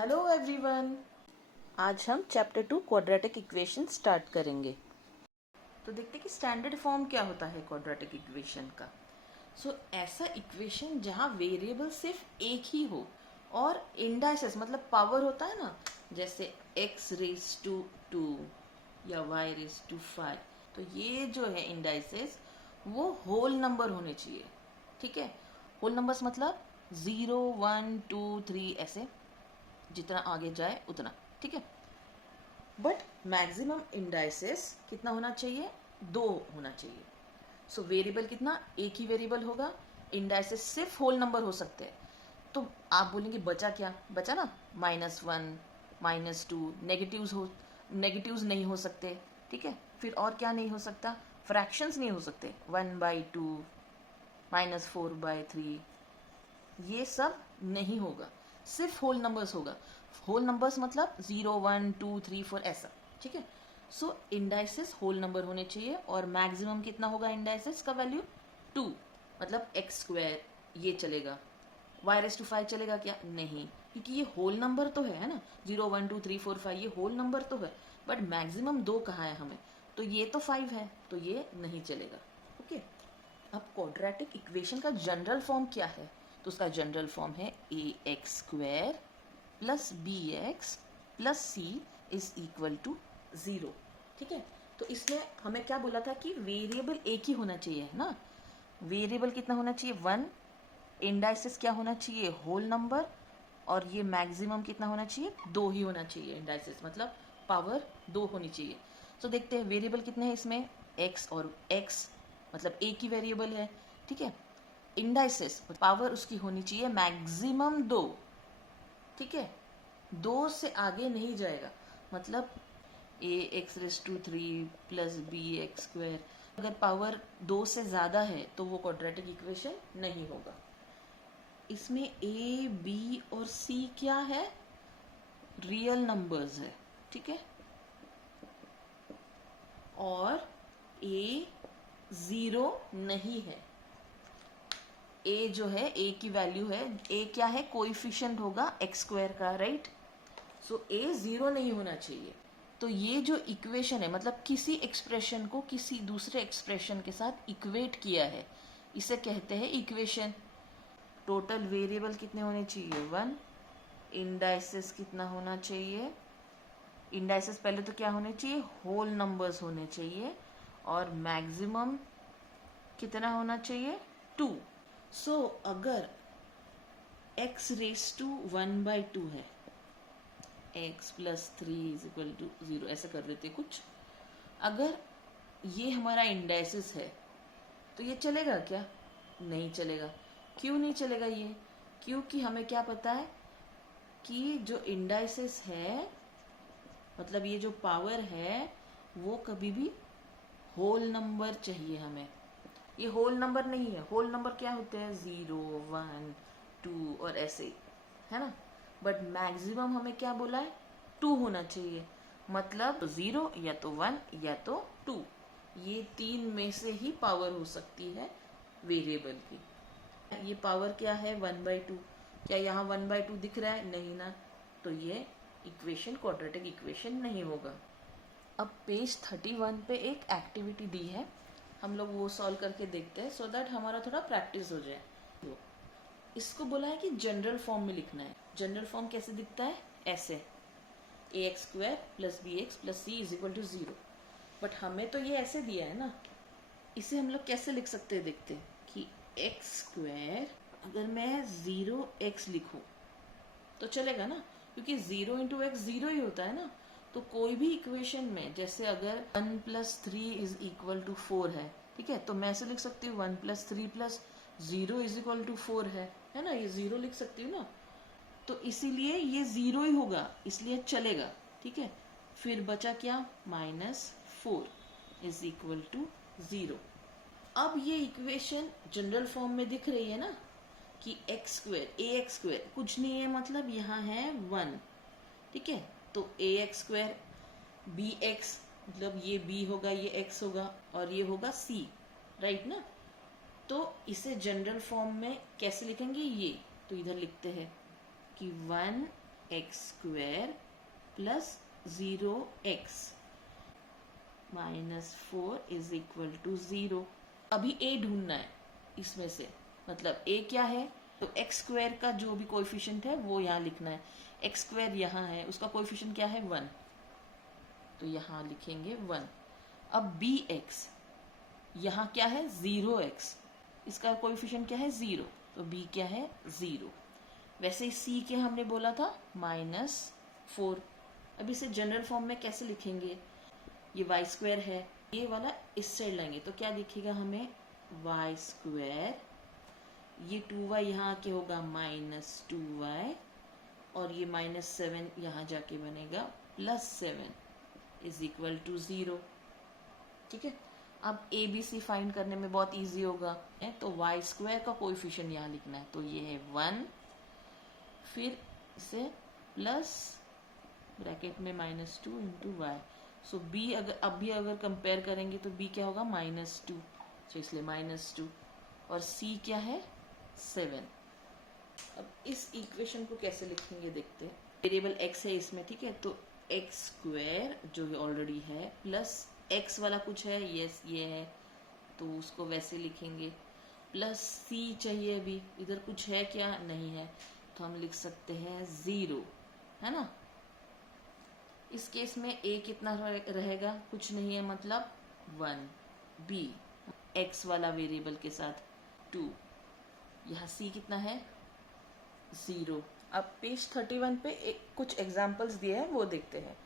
Hello everyone, आज हम chapter 2 quadratic equation start करेंगे। तो देखते हैं कि स्टैंडर्ड फॉर्म क्या होता है क्वाड्रेटिक इक्वेशन का। ऐसा इक्वेशन जहाँ वेरिएबल सिर्फ एक ही हो और इंडाइसेस मतलब पावर होता है ना, जैसे x रेज टू 2 या y रेज टू 5, तो ये जो है इंडाइसेस वो होल नंबर होने चाहिए। ठीक है, होल नंबर्स मतलब 0 1 2 3 ऐसे, जितना आगे जाए उतना। ठीक है, बट मैक्सिमम इंडाइसेस कितना होना चाहिए? 2 होना चाहिए। वेरिएबल कितना? एक ही वेरिएबल होगा। इंडाइसेस सिर्फ होल नंबर हो सकते हैं। तो आप बोलेंगे बचा क्या? बचा ना -1 -2, नेगेटिव्स नहीं हो सकते। ठीक है, फिर और क्या नहीं हो सकता? फ्रैक्शंस नहीं हो सकते, 1/2 -4/3, ये सब नहीं होगा, सिर्फ होल नंबर्स होगा। होल नंबर्स मतलब 0 1 2 3 4 ऐसा। ठीक है, इंडाइसेस होल नंबर होने चाहिए और मैक्सिमम कितना होगा इंडाइसेस का वैल्यू? 2, मतलब x² ये चलेगा। y⁵ चलेगा क्या? नहीं, क्योंकि ये होल नंबर तो है ना, 0 1 2 3 4 5 ये होल नंबर तो है, बट मैक्सिमम 2 कहाँ है हमें, तो ये तो 5 है, तो ये नहीं चलेगा। ओके, अब क्वाड्रेटिक इक्वेशन का जनरल फॉर्म क्या है? तो उसका जनरल फॉर्म है ax² plus bx plus c is equal to 0। ठीक है, तो इसमें हमें क्या बोला था कि वेरिएबल एक ही होना चाहिए, है ना। वेरिएबल कितना होना चाहिए? 1। इंडाइसेस क्या होना चाहिए? Whole number. और ये मैक्सिमम कितना होना चाहिए? 2 ही होना चाहिए। इंडाइसेस मतलब पावर 2 होनी चाहिए। देखते हैं वेरिएबल कितने हैं इसमें, x और x मतलब एक ही वेरिएबल है। ठीक है, इंडाइसेस पावर उसकी होनी चाहिए मैक्सिमम 2। ठीक है, 2 से आगे नहीं जाएगा, मतलब ax⁵ प्लस bx², अगर पावर 2 से ज़्यादा है तो वो क्वाड्रेटिक इक्वेशन नहीं होगा। इसमें a, b और c क्या है? रियल नंबर्स है। ठीक है, और a 0 नहीं है। a जो है a की वैल्यू है, a क्या है? कोएफिशिएंट होगा x² का, राइट। a 0 नहीं होना चाहिए। तो ये जो इक्वेशन है मतलब किसी एक्सप्रेशन को किसी दूसरे एक्सप्रेशन के साथ इक्वेट किया है, इसे कहते हैं इक्वेशन। टोटल वेरिएबल कितने होने चाहिए? 1। इंडाइसेस कितना होना चाहिए? इंडाइसेस पहले तो क्या होने चाहिए? होल नंबर्स होने चाहिए। और मैक्सिमम कितना होना चाहिए? 2। अगर x⁵1/2 है, x plus 3 is equal to 0 ऐसे कर देते कुछ। अगर ये हमारा इंडाइसिस है तो ये चलेगा क्या? नहीं चलेगा। क्यों नहीं चलेगा ये? क्योंकि हमें क्या पता है कि जो इंडाइसिस है मतलब ये जो पावर है वो कभी भी होल नंबर चाहिए हमें। ये होल नंबर नहीं है। होल नंबर क्या होते हैं? 0 1 2 और ऐसे, है ना। बट मैक्सिमम हमें क्या बोला है? 2 होना चाहिए, मतलब 0 या तो 1 या तो 2, ये 3 में से ही पावर हो सकती है वेरिएबल की। ये पावर क्या है? 1/2। क्या यहाँ 1/2 दिख रहा है? नहीं ना, तो ये इक्वेशन क्वाड्रेटिक इक्वेशन नहीं होगा। अब पेज 31 पे एक एक्टिविटी दी है, हम लोग वो सॉल्व करके देखते हैं, सो दैट हमारा थोड़ा प्रैक्टिस हो जाए। इसको बोला है कि जनरल फॉर्म में लिखना है। जनरल फॉर्म कैसे दिखता है? ऐसे, ax² plus bx plus c is equal to 0। But हमें तो ये ऐसे दिया है ना, इसे हम लोग कैसे लिख सकते हैं? देखते हैं कि x² अगर मैं 0x लिखूं तो चलेगा ना, क्योंकि 0 × x 0 ही होता है ना। तो कोई भी इक्वेशन में, जैसे अगर 1 + 3 इज इक्वल टू 4 है, ठीक है, तो मैं ऐसे लिख सकती हूँ 1 + 3 + 0 इज इक्वल टू 4 है ना, ये 0 लिख सकती हूँ ना। तो इसीलिए ये 0 ही होगा, इसलिए चलेगा। ठीक है, फिर बचा क्या? -4 इज इक्वल टू 0। अब ये इक्वेशन जनरल फॉर्म में दिख रही है ना कि ax² कुछ नहीं है, मतलब यहाँ है 1। ठीक है, तो ax² bx मतलब ये b होगा, ये x होगा और ये होगा c, राइट ना। तो इसे जनरल फॉर्म में कैसे लिखेंगे? ये तो इधर लिखते हैं कि 1 x square plus 0x minus 4 is equal to 0। अभी a ढूंढना है इसमें से, मतलब a क्या है, तो एक्स स्क्वायर का जो भी कोएफिशिएंट है वो यहाँ लिखना है। एक्स स्क्वायर यहाँ है, उसका कोएफिशिएंट क्या है 1, तो यहाँ लिखेंगे 1। अब bx यहाँ क्या है 0x, इसका कोएफिशिएंट क्या है 0, तो b क्या है 0। वैसे ही c के हमने बोला था -4। अब इसे जनरल फॉर्म में कैसे लिखेंगे, ये वाई स्क्वायर है, ये वाला इस साइड लेंगे तो क्या दिखेगा हमें वाई स्क्वायर, ये 2y यहाँ आके होगा -2y, और ये -7 यहाँ जाके बनेगा +7 इज इक्वल टू 0। ठीक है, अब ए बी सी फाइंड करने में बहुत इजी होगा, तो वाई स्क्वायर का कोएफिशिएंट यहाँ लिखना है, तो ये है 1, फिर इसे प्लस ब्रैकेट में -2 इंटू वाई। सो बी अगर कंपेयर करेंगे तो बी क्या होगा -2, तो इसलिए -2, और सी क्या है 7। अब इस इक्वेशन को कैसे लिखेंगे देखते हैं। वेरिएबल x है इसमें, ठीक है, तो एक्स स्क्वायर जो है ऑलरेडी है प्लस x वाला कुछ है, यस ये है, तो उसको वैसे लिखेंगे, प्लस c चाहिए, अभी इधर कुछ है क्या, नहीं है, तो हम लिख सकते हैं 0, है ना। इस केस में a कितना रहेगा, कुछ नहीं है, मतलब 1, b x वाला वेरिएबल के साथ 2, यहाँ c कितना है 0। अब पेज 31 पे कुछ एग्जाम्पल्स दिए हैं वो देखते हैं।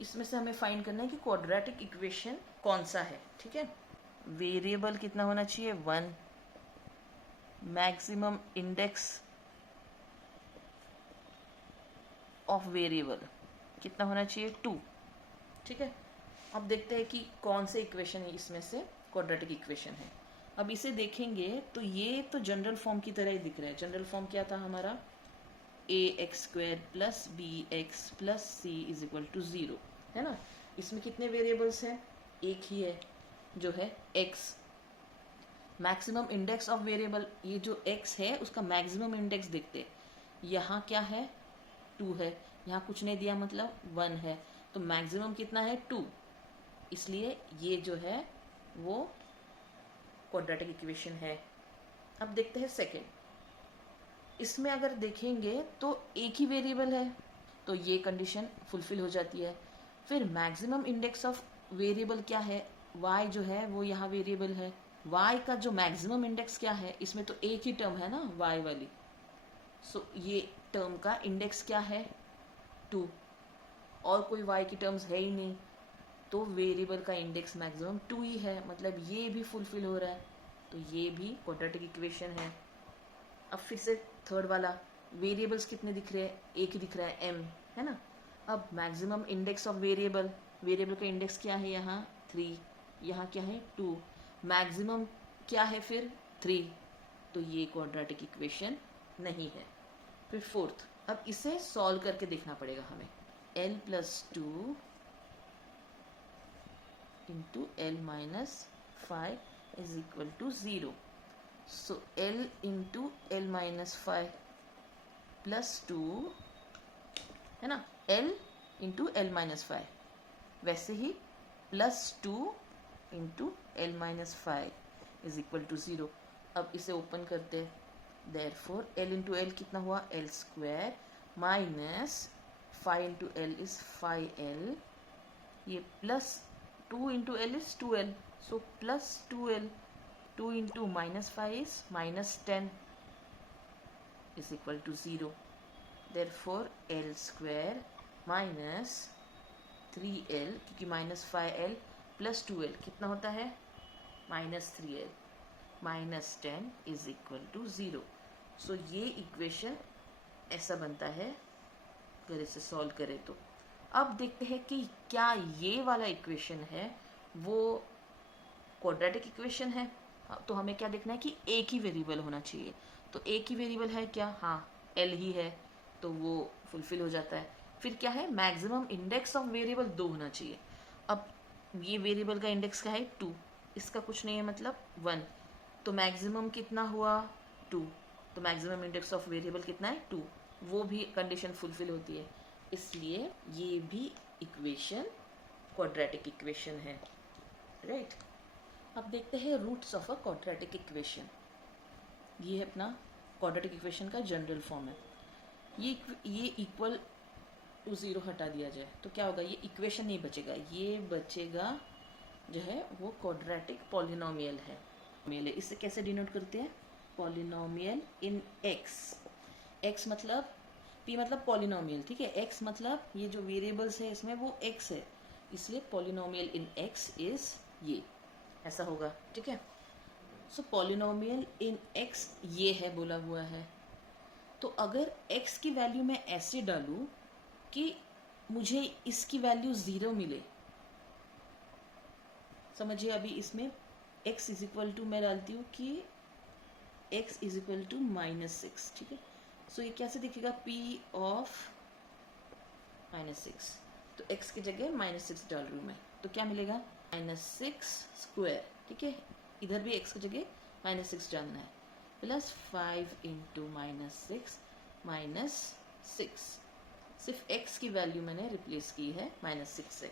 इसमें से हमें फाइंड करना है कि क्वाड्रेटिक इक्वेशन कौन सा है। ठीक है, वेरिएबल कितना होना चाहिए 1, मैक्सिमम इंडेक्स ऑफ वेरिएबल कितना होना चाहिए 2। ठीक है, अब देखते हैं कि कौन से इक्वेशन है इसमें से क्वाड्रेटिक इक्वेशन है। अब इसे देखेंगे तो ये तो जनरल फॉर्म की तरह ही दिख रहा है। जनरल फॉर्म क्या था हमारा, ax² plus bx plus c is equal to 0, है ना। इसमें कितने वेरिएबल्स हैं, एक ही है जो है x। Maximum index of variable, ये जो x है उसका मैक्सिमम इंडेक्स देखते, यहाँ क्या है 2 है, यहाँ कुछ नहीं दिया मतलब 1 है, तो मैक्सिमम कितना है 2, इसलिए ये जो है वो क्वाड्रेटिक इक्वेशन है। अब देखते हैं सेकेंड, इसमें अगर देखेंगे तो एक ही वेरिएबल है, तो ये कंडीशन फुलफिल हो जाती है। फिर मैक्सिमम इंडेक्स ऑफ वेरिएबल क्या है, y जो है वो यहाँ वेरिएबल है, y का जो मैक्सिमम इंडेक्स क्या है, इसमें तो एक ही टर्म है ना y वाली, सो ये टर्म का इंडेक्स क्या है 2, और कोई y की टर्म्स है ही नहीं, तो वेरिएबल का इंडेक्स मैक्सिमम 2 ही है, मतलब ये भी फुलफिल हो रहा है, तो ये भी क्वाड्रेटिक इक्वेशन है। अब फिर से थर्ड वाला, वेरिएबल्स कितने दिख रहे हैं, एक ही दिख रहा है m, है ना। अब maximum index of variable, variable का इंडेक्स क्या है यहाँ 3, यहाँ क्या है 2, मैक्सिमम क्या है फिर 3, तो ये क्वाड्रेटिक इक्वेशन नहीं है। फिर फोर्थ, अब इसे सॉल्व करके देखना पड़ेगा हमें, l plus 2 into l minus 5 is equal to 0। So l into l minus 5 plus 2, है ना, l इंटू l माइनस 5, वैसे ही plus 2 into l minus 5 is equal to 0। अब इसे ओपन करते, देयरफॉर l इंटू l कितना हुआ l square minus 5 into l is 5l, ये plus 2 into l is 2l, so plus 2l, 2 into minus 5 is minus 10 is equal to 0। Therefore l square minus 3l, क्योंकि minus 5l plus 2l कितना होता है minus 3l minus 10 is equal to 0। So ये equation ऐसा बनता है अगर इसे सॉल्व करें तो। अब देखते हैं कि क्या ये वाला इक्वेशन है वो क्वाड्रेटिक इक्वेशन है। तो हमें क्या देखना है कि एक ही वेरिएबल होना चाहिए, तो एक ही वेरिएबल है क्या, हाँ l ही है, तो वो फुलफिल हो जाता है। फिर क्या है, मैक्सिमम इंडेक्स ऑफ वेरिएबल 2 होना चाहिए। अब ये वेरिएबल का इंडेक्स क्या है 2, इसका कुछ नहीं है मतलब 1, तो मैक्सिमम कितना हुआ 2, तो मैक्सिमम इंडेक्स ऑफ वेरिएबल कितना है 2, वो भी कंडीशन फुलफिल होती है। इसलिए ये भी इक्वेशन क्वाड्रेटिक इक्वेशन है, राइट। अब देखते हैं roots of a quadratic equation. ये है अपना क्वाड्रेटिक इक्वेशन का जनरल फॉर्म है। ये इक्वल टू 0 हटा दिया जाए तो क्या होगा, ये इक्वेशन नहीं बचेगा, ये बचेगा जो है वो क्वाड्रेटिक पॉलिनोमियल है। इसे कैसे डिनोट करते हैं, पॉलिनोमियल इन एक्स मतलब p मतलब पॉलिनोमियल, ठीक है, x मतलब ये जो वेरिएबल्स है इसमें वो x है, इसलिए पॉलिनोमियल इन x इज ये, ऐसा होगा, ठीक है। सो पॉलिनोमियल इन x ये है बोला हुआ है। तो अगर x की वैल्यू मैं ऐसे डालूं कि मुझे इसकी वैल्यू 0 मिले, समझिए अभी इसमें x इज इक्वल टू मैं डालती हूँ कि x इज इक्वल टू -6, ठीक है। सो ये कैसे दिखेगा, p ऑफ -6, तो x की जगह -6 डाल रही हूँ मैं, तो क्या मिलेगा -6 स्क्वायर, ठीक है, इधर भी x की जगह -6 डालना है, प्लस 5 इंटू -6 सिर्फ x की वैल्यू मैंने रिप्लेस की है -6 से,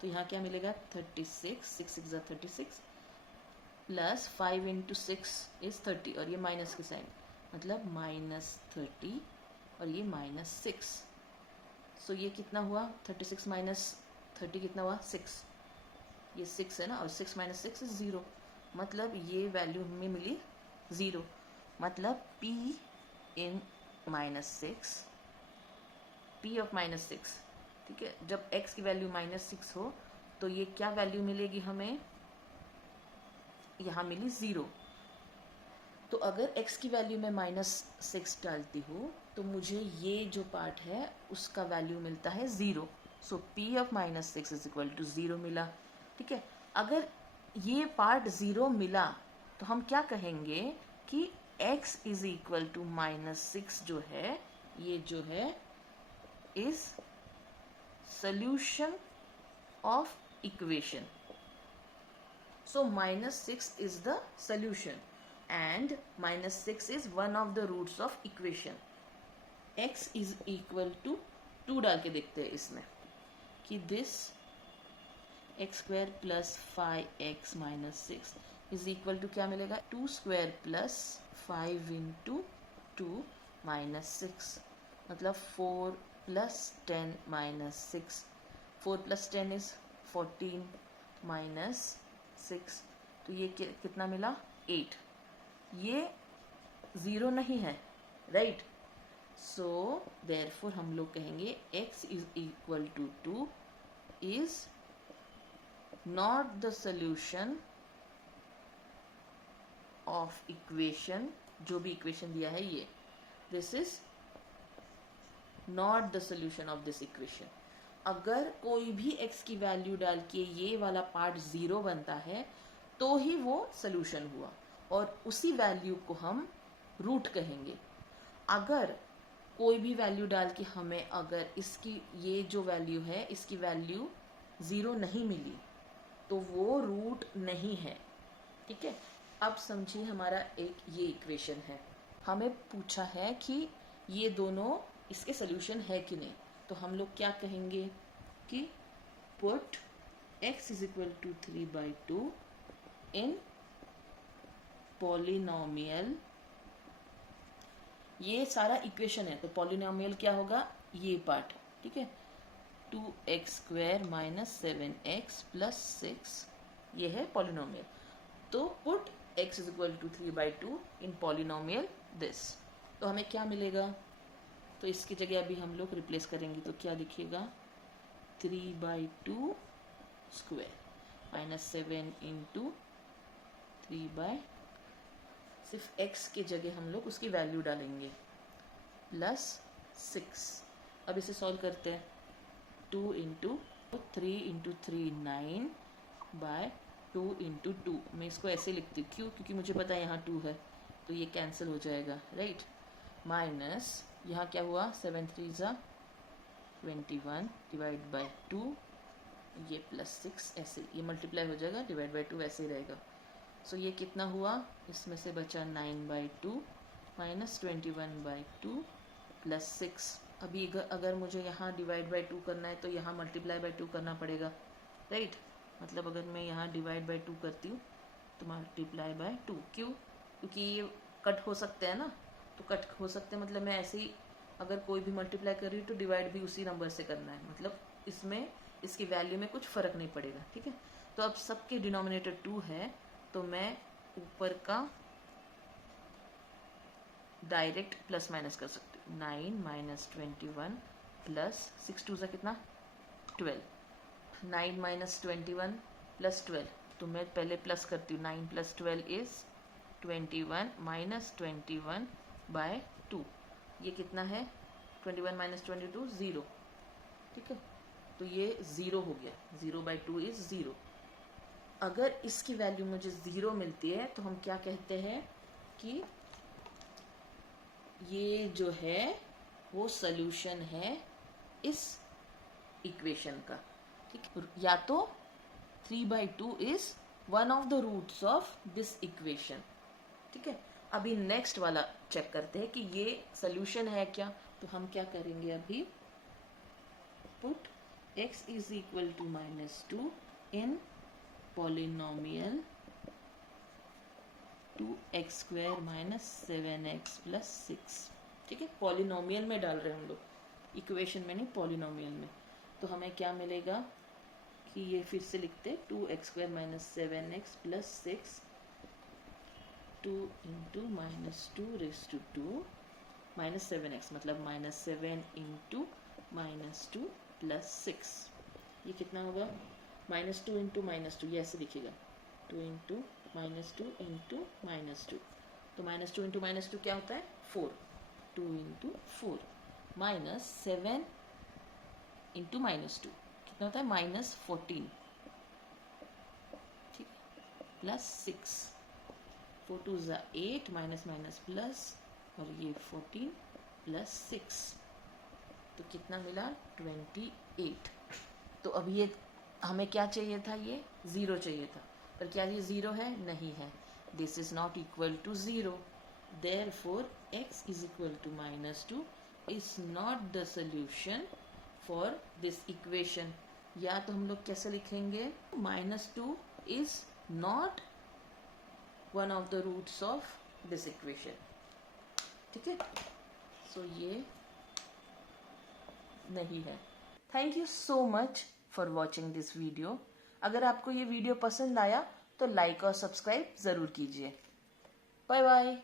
तो यहाँ क्या मिलेगा 36, 6 6 36 प्लस 5 इंटू 6 इज 30 और ये माइनस की साइन मतलब -30 और ये -6, सो ये कितना हुआ 36 माइनस 30 कितना हुआ 6, ये 6 है ना, और 6 माइनस 6 इज 0, मतलब ये वैल्यू हमें मिली 0, मतलब p इन -6, p ऑफ -6, ठीक है। जब x की वैल्यू -6 हो तो ये क्या वैल्यू मिलेगी हमें, यहाँ मिली 0। तो अगर x की वैल्यू में -6 डालती हूँ तो मुझे ये जो पार्ट है उसका वैल्यू मिलता है 0, so p of -6 is equal to 0 मिला, ठीक है। अगर ये पार्ट 0 मिला तो हम क्या कहेंगे कि x इज इक्वल टू -6 जो है, ये जो है is solution of equation. So -6 is the solution and -6 is one of the roots of equation. x is equal to 2 डाल के देखते हैं इसमें कि this x square plus 5x minus 6 is equal to क्या मिलेगा 2 square plus 5 into 2 minus 6 मतलब 4 plus 10 minus 6, 4 plus 10 is 14 minus 6, तो ये कितना मिला 8, ये 0 नहीं है, राइट। सो देयरफॉर हम लोग कहेंगे x is equal to 2 is not the solution of equation, जो भी इक्वेशन दिया है ये, this is not the solution of this equation. अगर कोई भी x की वैल्यू डाल के ये वाला पार्ट 0 बनता है तो ही वो सोल्यूशन हुआ और उसी वैल्यू को हम रूट कहेंगे। अगर कोई भी वैल्यू डाल के हमें अगर इसकी ये जो वैल्यू है इसकी वैल्यू 0 नहीं मिली तो वो रूट नहीं है, ठीक है। अब समझिए हमारा एक ये इक्वेशन है, हमें पूछा है कि ये दोनों इसके सोल्यूशन है कि नहीं, तो हम लोग क्या कहेंगे कि put x is equal to 3/2 in polynomial, ये सारा इक्वेशन है तो पॉलिनोमियल क्या होगा ये पार्ट, ठीक है, 2x² - 7x + 6, ये है पॉलिनोमियल। तो put x is equal to 3/2 in polynomial this, तो हमें क्या मिलेगा, तो इसकी जगह अभी हम लोग रिप्लेस करेंगे तो क्या दिखेगा 3/2 स्क्वायर -7 इंटू 3/, सिर्फ x के जगह हम लोग उसकी वैल्यू डालेंगे प्लस 6। अब इसे सॉल्व करते हैं, 2 इंटू 3 इंटू 3 9/2 इंटू 2, मैं इसको ऐसे लिखती हूँ क्यों, क्योंकि मुझे पता है यहाँ 2 है तो ये कैंसिल हो जाएगा, राइट, माइनस यहाँ क्या हुआ 7 3 = 21 डिवाइड बाय 2, ये +6 ऐसे ये मल्टीप्लाई हो जाएगा, डिवाइड बाय 2 ऐसे ही रहेगा। सो ये कितना हुआ, इसमें से बचा 9/2 - 21/2 + 6, अभी अगर मुझे यहाँ डिवाइड बाई 2 करना है तो यहाँ मल्टीप्लाई बाई 2 करना पड़ेगा, राइट। मतलब अगर मैं यहाँ डिवाइड बाई 2 करती हूँ तो मल्टीप्लाई बाय 2, क्यों? क्योंकि ये कट हो सकते हैं ना, तो कट हो सकते हैं मतलब मैं ऐसे ही अगर कोई भी मल्टीप्लाई कर रही हूँ तो डिवाइड भी उसी नंबर से करना है, मतलब इसमें इसकी वैल्यू में कुछ फ़र्क नहीं पड़ेगा, ठीक है। तो अब सबके डिनोमिनेटर 2 है तो मैं ऊपर का डायरेक्ट प्लस माइनस कर सकती हूँ। 9 माइनस 21 प्लस 6 2 सा कितना 12, 9 माइनस 21 प्लस 12, तो मैं पहले प्लस करती हूँ। 9 प्लस 12 इज 21 माइनस 21 बाय 2, ये कितना है 21 माइनस 22 0, ठीक है। तो ये 0 हो गया, 0 बाई 2 इज 0। अगर इसकी वैल्यू मुझे 0 मिलती है तो हम क्या कहते हैं कि ये जो है वो सॉल्यूशन है इस इक्वेशन का, ठीक। या तो 3/2 is one of the roots of this equation, ठीक है। अभी नेक्स्ट वाला चेक करते हैं कि ये सॉल्यूशन है क्या। तो हम क्या करेंगे अभी, put x is equal to -2 in polynomial 2x square minus 7x plus 6, ठीक है। पॉलिनोमियल में डाल रहे हैं हम लोग, इक्वेशन में नहीं, पॉलिनोमियल में। तो हमें क्या मिलेगा कि ये फिर से लिखते 2x square minus 7x plus 6, 2 into -2 raise to 2 minus 7x, मतलब -7 इंटू -2 प्लस 6, ये कितना होगा -2 इंटू -2, ये ऐसे दिखेगा 2 इंटू -2 इंटू -2, तो -2 इंटू -2 क्या होता है 4, 2 इंटू 4 माइनस 7 इंटू -2 कितना होता है -14, ठीक है, प्लस 6, 4 2 ज़ा 8 माइनस माइनस प्लस, और ये 14 प्लस 6, तो कितना मिला 28। तो अब ये हमें क्या चाहिए था, ये 0 चाहिए था, पर क्या ये 0 है? नहीं है। This is not equal to 0, therefore x is equal to -2 is not the solution for this equation. या तो हम लोग कैसे लिखेंगे, -2 is not one of the roots of this equation, ठीक है। सो ये नहीं है। Thank you so much for watching this video. अगर आपको ये वीडियो पसंद आया तो लाइक और सब्सक्राइब ज़रूर कीजिए। Bye bye.